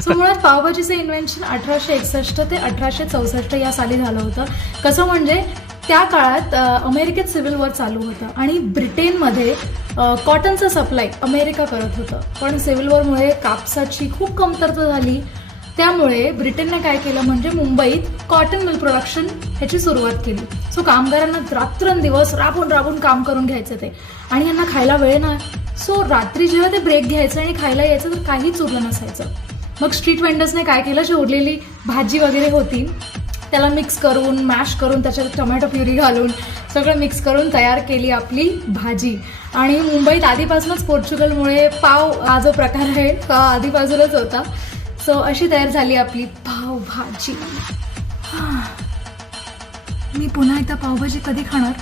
So मुळात पावभाजीचं invention 1861 ते 1864 या साली झालं होतं. कसं म्हणजे त्या काळात अमेरिकेत सिव्हिल वॉर चालू होतं आणि ब्रिटनमध्ये कॉटनचं सप्लाय अमेरिका करत होतं. पण सिव्हिल वॉरमुळे कापसाची खूप कमतरता झाली. त्यामुळे ब्रिटनने काय केलं म्हणजे मुंबईत कॉटन मिल प्रोडक्शन ह्याची सुरुवात केली. सो कामगारांना रात्रंदिवस राबून काम करून घ्यायचं ते आणि यांना खायला वेळ नाही. सो रात्री जेव्हा ते ब्रेक घ्यायचं आणि खायला यायचं तर काहीच उरलं नसायचं. मग स्ट्रीट वेंडर्सने काय केलं, जी उरलेली भाजी वगैरे होती त्याला मिक्स करून मॅश करून त्याच्यात टोमॅटो प्युरी घालून सगळं मिक्स करून तयार केली आपली भाजी. आणि मुंबईत आधीपासूनच पोर्चुगलमुळे पाव हा जो प्रकार आहे तो आधीपासूनच होता. सो अशी तयार झाली आपली पावभाजी. मी पुन्हा एकदा पावभाजी कधी खाणार?